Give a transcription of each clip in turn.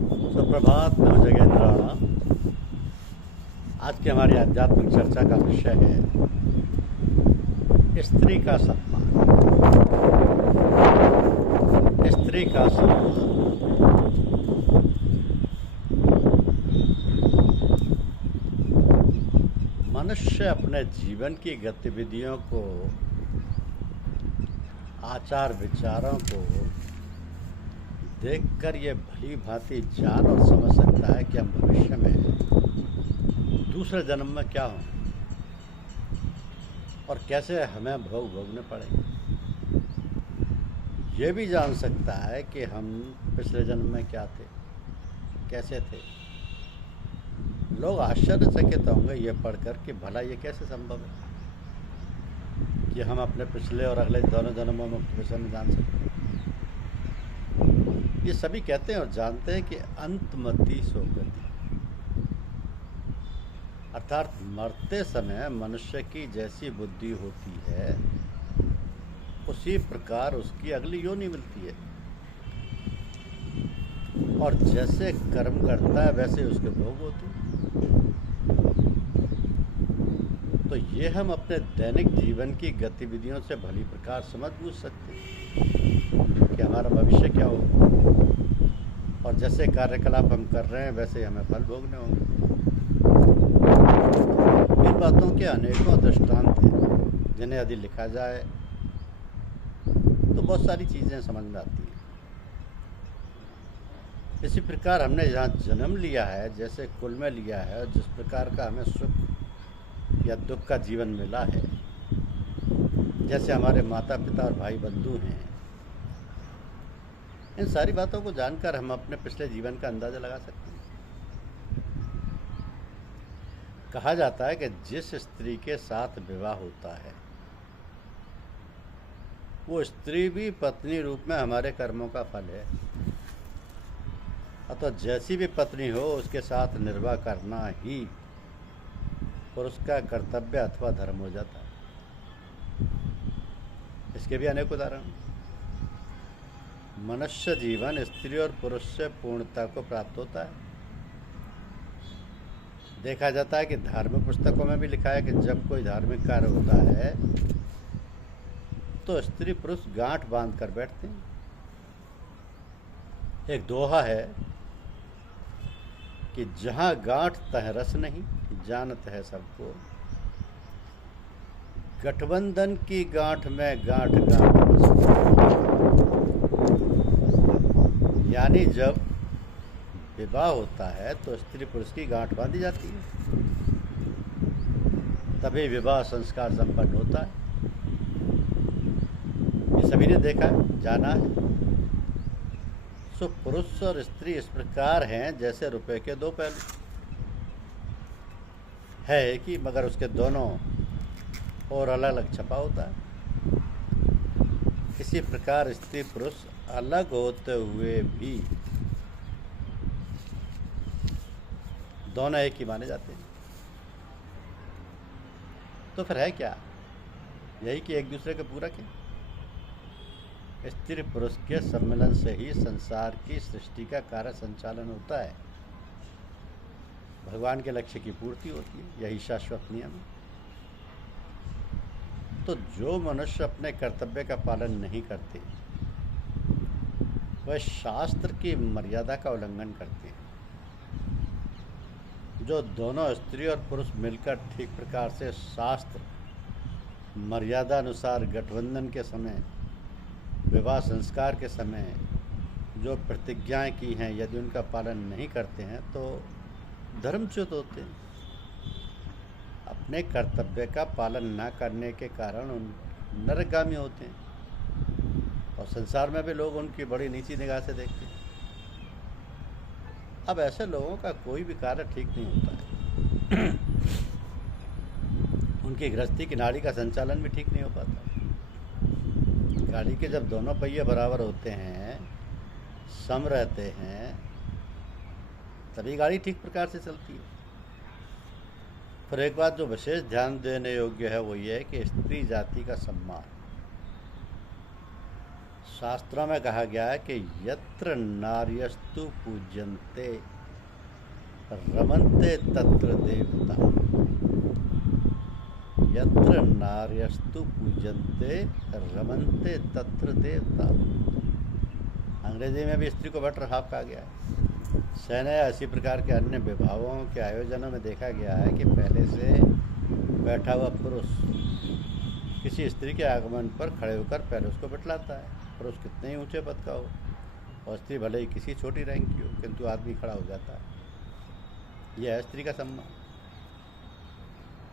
सुप्रभात नवजगेंद्राणा। आज की हमारी आध्यात्मिक चर्चा का विषय है स्त्री का सम्मान। स्त्री का सम्मान। मनुष्य अपने जीवन की गतिविधियों को, आचार विचारों को देखकर ये भली भांति जान और समझ सकता है कि हम भविष्य में दूसरे जन्म में क्या हों और कैसे हमें भोग भोगने पड़ेंगे। ये भी जान सकता है कि हम पिछले जन्म में क्या थे, कैसे थे। लोग आश्चर्यचकित होंगे ये पढ़कर कि भला ये कैसे संभव है कि हम अपने पिछले और अगले दोनों जन्मों में विषय में जान सकते हैं। ये सभी कहते हैं और जानते हैं कि अंतमति सो गति, अर्थात मरते समय मनुष्य की जैसी बुद्धि होती है उसी प्रकार उसकी अगली योनि मिलती है और जैसे कर्म करता है वैसे उसके भोग होते हैं। तो ये हम अपने दैनिक जीवन की गतिविधियों से भली प्रकार समझ बूझ सकते हैं कि हमारा भविष्य क्या होगा और जैसे कार्यकलाप हम कर रहे हैं वैसे हमें फल भोगने होंगे। इन बातों के अनेकों दृष्टांत हैं जिन्हें यदि लिखा जाए तो बहुत सारी चीज़ें समझ में आती हैं। इसी प्रकार हमने जहाँ जन्म लिया है, जैसे कुल में लिया है और जिस प्रकार का हमें सुख या दुख का जीवन मिला है, जैसे हमारे माता पिता और भाई बंधु हैं, इन सारी बातों को जानकर हम अपने पिछले जीवन का अंदाजा लगा सकते हैं। कहा जाता है कि जिस स्त्री के साथ विवाह होता है वो स्त्री भी पत्नी रूप में हमारे कर्मों का फल है, अतः जैसी भी पत्नी हो उसके साथ निर्वाह करना ही पुरुष का कर्तव्य अथवा धर्म हो जाता है। इसके भी अनेक उदाहरण। मनुष्य जीवन स्त्री और पुरुष से पूर्णता को प्राप्त होता है। देखा जाता है कि धार्मिक पुस्तकों में भी लिखा है कि जब कोई धार्मिक कार्य होता है तो स्त्री पुरुष गांठ बांध कर बैठते हैं। एक दोहा है कि जहां गांठ तह रस नहीं, जानत है सबको, गठबंधन की गांठ में गांठ गांठ बस। यानी जब विवाह होता है तो स्त्री पुरुष की गांठ बांधी जाती है, तभी विवाह संस्कार संपन्न होता है। ये सभी ने देखा है, जाना है। सो पुरुष और स्त्री इस प्रकार हैं जैसे रुपए के दो पहलू है कि मगर उसके दोनों और अलग अलग छपा होता है। इसी प्रकार स्त्री पुरुष अलग होते हुए भी दोनों एक ही माने जाते हैं। तो फिर है क्या? यही कि एक दूसरे के पूरक है। स्त्री पुरुष के सम्मिलन से ही संसार की सृष्टि का कार्य संचालन होता है, भगवान के लक्ष्य की पूर्ति होती है। यही शाश्वत नियम है। तो जो मनुष्य अपने कर्तव्य का पालन नहीं करते वह शास्त्र की मर्यादा का उल्लंघन करते हैं। जो दोनों स्त्री और पुरुष मिलकर ठीक प्रकार से शास्त्र मर्यादा अनुसार गठबंधन के समय, विवाह संस्कार के समय जो प्रतिज्ञाएं की हैं, यदि उनका पालन नहीं करते हैं तो धर्मच्युत होते हैं। अपने कर्तव्य का पालन न करने के कारण उन नरकगामी होते हैं और संसार में भी लोग उनकी बड़ी नीची निगाह से देखते हैं। अब ऐसे लोगों का कोई भी कार्य ठीक नहीं होता है। उनकी गृहस्थी की नाड़ी का संचालन भी ठीक नहीं हो पाता। गाड़ी के जब दोनों पहिए बराबर होते हैं, सम रहते हैं, तभी गाड़ी ठीक प्रकार से चलती है। फिर एक बात जो विशेष ध्यान देने योग्य है वो ये है कि स्त्री जाति का सम्मान। शास्त्रों में कहा गया है कि यत्र नार्यस्तु पूज्यन्ते रमन्ते तत्र देवता। यत्र नार्यस्तु पूज्यन्ते रमन्ते तत्र देवता। अंग्रेजी में भी स्त्री को बट रहा कहा गया है। सैन्य या इसी प्रकार के अन्य विभागों के आयोजनों में देखा गया है कि पहले से बैठा हुआ पुरुष किसी स्त्री के आगमन पर खड़े होकर पहले उसको बतलाता है। पुरुष कितने ही ऊंचे पद का हो और स्त्री भले ही किसी छोटी रैंक की हो, किंतु आदमी खड़ा हो जाता है। यह है स्त्री का सम्मान।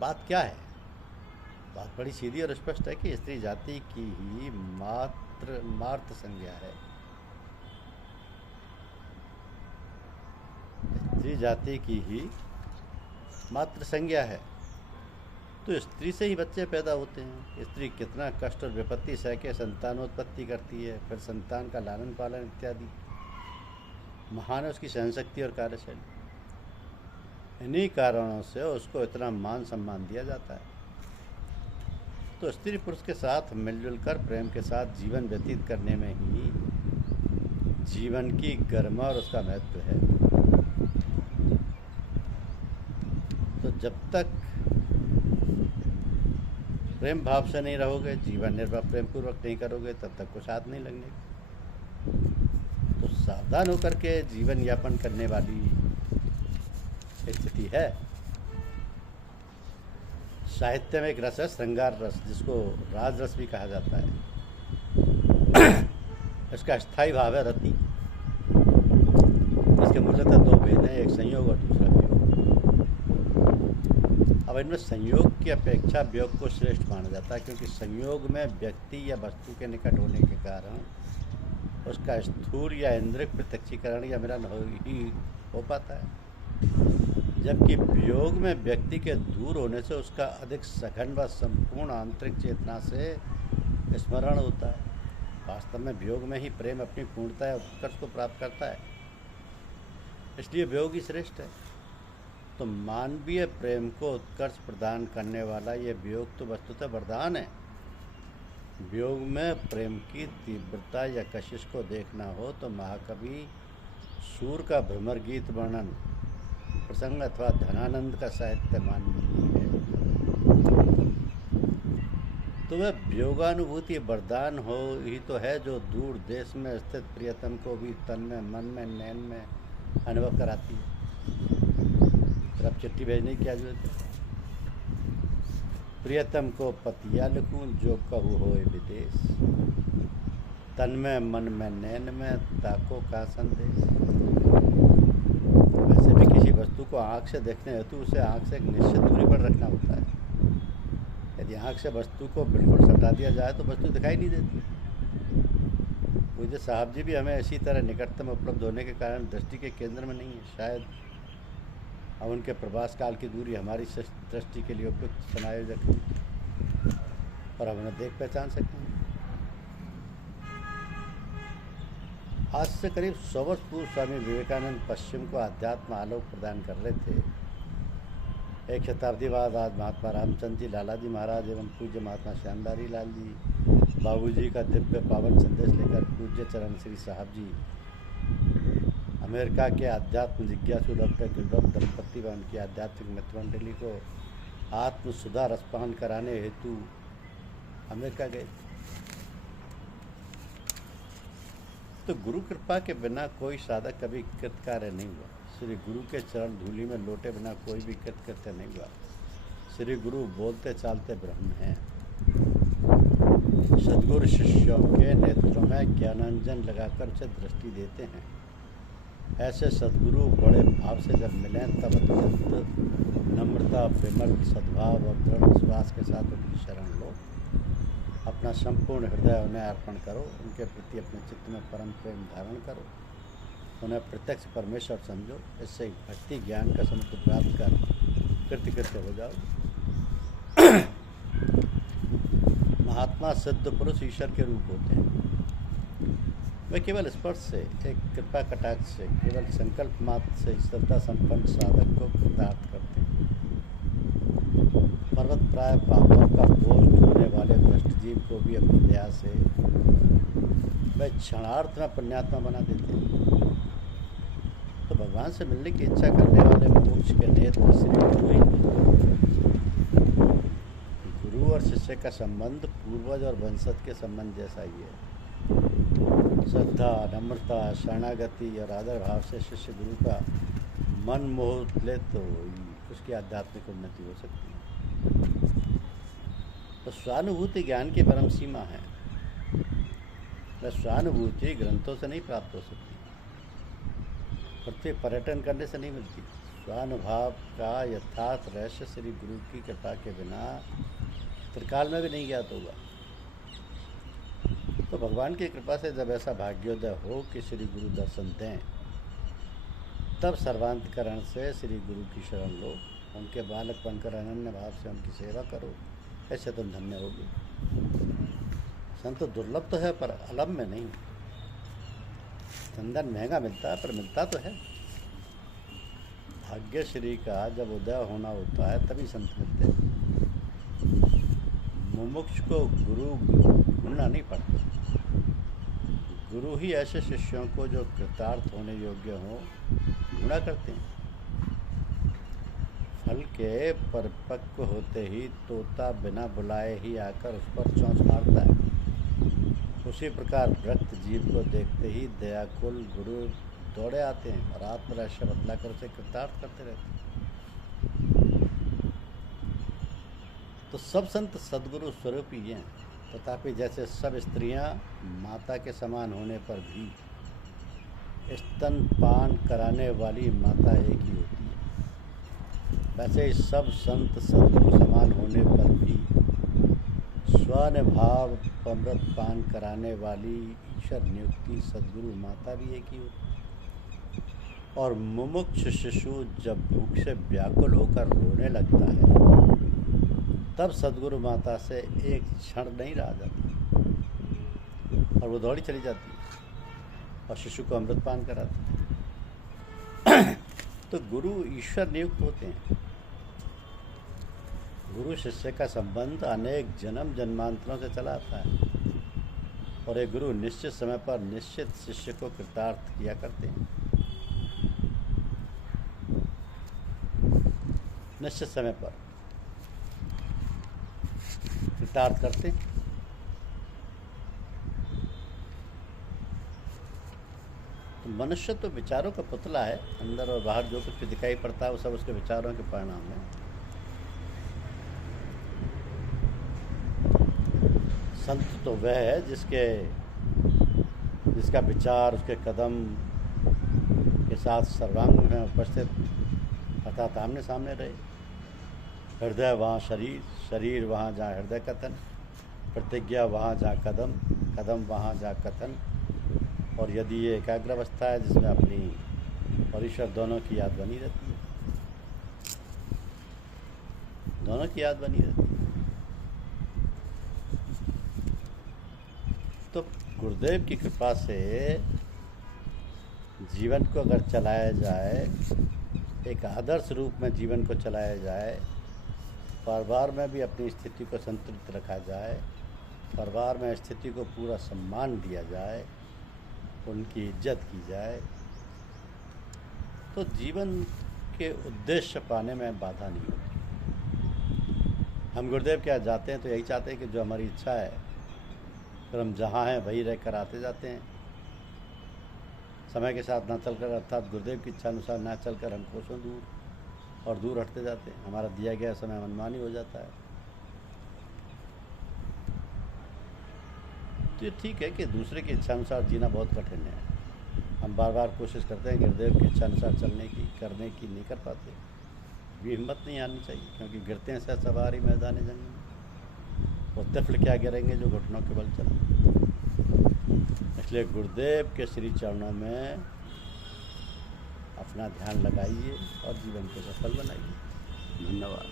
बात क्या है? बात बड़ी सीधी और स्पष्ट है कि स्त्री जाति की ही मात्र संज्ञा है। स्त्री जाति की ही मात्र संज्ञा है। तो स्त्री से ही बच्चे पैदा होते हैं। स्त्री कितना कष्ट और विपत्ति सह के संतानोत्पत्ति करती है, फिर संतान का लालन पालन इत्यादि। महान है उसकी सहनशक्ति और कार्यशैली। इन्हीं कारणों से उसको इतना मान सम्मान दिया जाता है। तो स्त्री पुरुष के साथ मिलजुल कर प्रेम के साथ जीवन व्यतीत करने में ही जीवन की गरिमा और उसका महत्व है। तो जब तक प्रेम भाव से नहीं रहोगे, जीवन निर्वाह प्रेम पूर्वक नहीं करोगे, तब तक कुछ हाथ नहीं लगने। तो सावधान होकर के जीवन यापन करने वाली स्थिति है। साहित्य में एक रस है श्रृंगार रस, जिसको राज रस भी कहा जाता है। इसका स्थायी भाव है रति। इसके मूलतः दो भेद हैं, एक संयोग और दूसरा वियोग। अब इनमें संयोग की अपेक्षा वियोग को श्रेष्ठ माना जाता है, क्योंकि संयोग में व्यक्ति या वस्तु के निकट होने के कारण उसका स्थूल या इंद्रिय प्रत्यक्षीकरण या मिलन हो पाता है, जबकि वियोग में व्यक्ति के दूर होने से उसका अधिक सघन व संपूर्ण आंतरिक चेतना से स्मरण होता है। वास्तव में वियोग में ही प्रेम अपनी पूर्णता या उत्कर्ष को प्राप्त करता है, इसलिए वियोग ही श्रेष्ठ है। तो मानवीय प्रेम को उत्कर्ष प्रदान करने वाला ये वियोग तो वस्तुतः वरदान है। वियोग में प्रेम की तीव्रता या कशिश को देखना हो तो महाकवि सूर का भ्रमर गीत वर्णन प्रसंग अथवा धनानंद का साहित्य माननीय है। तो वह वियोगानुभूति वरदान हो ही तो है, जो दूर देश में स्थित प्रियतम को भी तन में, मन में, नैन में अनुभव कराती है। फिर अब चिट्ठी भेजने की क्या जरूरत है? प्रियतम को पतिया लिखूं जो कहूँ होए विदेश, तन में, मन में, नैन में ताको का संदेश। वैसे भी किसी वस्तु को आँख से देखने हेतु उसे आँख से एक निश्चित दूरी पर रखना होता है। यदि आँख से वस्तु को बिल्कुल हटा दिया जाए तो वस्तु दिखाई नहीं देती। पूज्य साहब जी भी हमें इसी तरह निकटतम उपलब्ध होने के कारण दृष्टि के केंद्र में नहीं है। शायद अब उनके प्रवास काल की दूरी हमारी दृष्टि के लिए उपयुक्त समायोजक है और हम उन्हें देख पहचान सकें। आज से करीब 100 वर्ष पूर्व स्वामी विवेकानंद पश्चिम को अध्यात्म आलोक प्रदान कर रहे थे। एक शताब्दी बाद आज महात्मा रामचंद्र जी, लाला जी महाराज एवं पूज्य महात्मा श्यामदारी लाल जी बाबूजी का दिव्य पावन संदेश लेकर पूज्य चरण श्री साहब जी अमेरिका के आध्यात्म जिज्ञासु डॉक्टर गिलबर्ट दंपति व उनकी आध्यात्मिक मित्रमंडली को आत्म सुधा रसपान कराने हेतु अमेरिका गए। तो गुरु कृपा के बिना कोई साधक कभी कृतकार्य नहीं हुआ। श्री गुरु के चरण धूलि में लोटे बिना कोई भी कृत्य नहीं हुआ। श्री गुरु बोलते चालते ब्रह्म हैं। सद्गुरु शिष्यों के नेत्रों में ज्ञानांजन लगाकर उसे दृष्टि देते हैं। ऐसे सद्गुरु बड़े भाव से जब मिलें तब अत्यंत नम्रता, विमल सद्भाव और दृढ़ विश्वास के साथ उनकी शरण लो। अपना संपूर्ण हृदय उन्हें अर्पण करो। उनके प्रति अपने चित्त में परम प्रेम धारण करो। उन्हें प्रत्यक्ष परमेश्वर समझो। इससे भक्ति ज्ञान का समुद्र प्राप्त कर कृत्य हो जाओ। महात्मा सिद्ध पुरुष ईश्वर के रूप होते हैं। वे केवल स्पर्श से, एक कृपा कटाक्ष से, केवल संकल्प मात्र से श्रद्धा संपन्न साधक को कृतार्थ करते हैं। पर्वत प्राय पापों का बोझ ढोने वाले भ्रष्ट जीव को भी अपनी दया से वह क्षणार्थ में पुण्यात्मा बना देते हैं। तो भगवान से मिलने की इच्छा करने वाले मोक्ष के नेत्र श्री गुरु ही। गुरु और शिष्य का संबंध पूर्वज और वंशज के संबंध जैसा ही है। श्रद्धा, नम्रता, शरणागति और आदर भाव से शिष्य गुरु का मन मोह ले तो उसकी आध्यात्मिक उन्नति हो सकती है। तो स्वानुभूति ज्ञान की परम सीमा है। वह स्वानुभूति ग्रंथों से नहीं प्राप्त हो सकती, पृथ्वी पर्यटन करने से नहीं मिलती। स्वानुभाव का यथार्थ रहस्य श्री गुरु की कृपा के बिना त्रिकाल में भी नहीं ज्ञात होगा। तो भगवान की कृपा से जब ऐसा भाग्योदय हो कि श्री गुरु दर्शन दें, तब सर्वांतकरण से श्री गुरु की शरण लो, उनके बालक बनकर अनन्य भाव से उनकी सेवा करो, ऐसे तुम धन्य होगी। संत दुर्लभ तो है पर अलम में नहीं। चंदन महंगा मिलता है पर मिलता तो है। भाग्यश्री का जब उदय होना होता है तभी संत मिलते हैं। मुमुक्ष को गुरु ढूंढना नहीं पड़ता। गुरु ही ऐसे शिष्यों को जो कृतार्थ होने योग्य हों ढूंढा करते हैं। फल के परिपक्व होते ही तोता बिना बुलाए ही आकर उस पर चोंच मारता है। उसी प्रकार भ्रक्त जीव को देखते ही दयाकुल गुरु दौड़े आते हैं और आत्मरहस्य बतलाकर उसे कृतार्थ करते रहते हैं। तो सब संत सद्गुरु स्वरूप ही हैं। तथापि जैसे सब स्त्रियां माता के समान होने पर भी स्तनपान कराने वाली माता एक ही होती है, वैसे ही सब संत सद्गुरु समान होने पर भी स्वनिभाव अमृत पान कराने वाली ईश्वर नियुक्ति सद्गुरु माता भी एक ही होती है। और मुमुक्ष शिशु जब भूख से व्याकुल होकर रोने लगता है, तब सद्गुरु माता से एक क्षण नहीं रहा जाता और वो दौड़ी चली जाती है और शिशु को अमृत पान कराती है। तो गुरु ईश्वर नियुक्त होते हैं। गुरु शिष्य का संबंध अनेक जन्म जन्मांतरों से चला आता है और ये गुरु निश्चित समय पर निश्चित शिष्य को कृतार्थ किया करते हैं। निश्चित समय पर कृतार्थ करते हैं। तो मनुष्य तो विचारों का पुतला है। अंदर और बाहर जो कुछ भी दिखाई पड़ता है वो सब उसके विचारों के परिणाम है। संत तो वह है जिसका विचार उसके कदम के साथ सर्वांग में उपस्थित अर्थात आमने सामने रहे। हृदय वहाँ शरीर, शरीर वहाँ जहाँ हृदय कथन, प्रतिज्ञा वहाँ जहाँ कदम, कदम वहाँ जहाँ कथन। और यदि ये एकाग्र अवस्था है जिसमें अपनी और ईश्वर दोनों की याद बनी रहती है, दोनों की याद बनी रहती है। तो गुरुदेव की कृपा से जीवन को अगर चलाया जाए, एक आदर्श रूप में जीवन को चलाया जाए, परिवार में भी अपनी स्थिति को संतुलित रखा जाए, परिवार में स्थिति को पूरा सम्मान दिया जाए, उनकी इज्जत की जाए, तो जीवन के उद्देश्य पाने में बाधा नहीं होती। हम गुरुदेव के यहाँ जाते हैं तो यही चाहते हैं कि जो हमारी इच्छा है फिर हम जहाँ हैं वहीं रह कर आते जाते हैं। समय के साथ ना चलकर अर्थात गुरुदेव की इच्छा अनुसार ना चलकर हम कोसों दूर और दूर हटते जाते हैं। हमारा दिया गया समय मनमानी हो जाता है। तो ये ठीक है कि दूसरे की इच्छा अनुसार जीना बहुत कठिन है। हम बार बार कोशिश करते हैं गुरुदेव की इच्छा अनुसार चलने की, करने की, नहीं कर पाते। ये हिम्मत नहीं आनी चाहिए, क्योंकि गिरते हैं सह सवारी मैदान जंग में, वो तिफल क्या गिरेंगे जो घुटनों के बल चले। इसलिए गुरुदेव के श्री चरणों में अपना ध्यान लगाइए और जीवन को सफल बनाइए। धन्यवाद।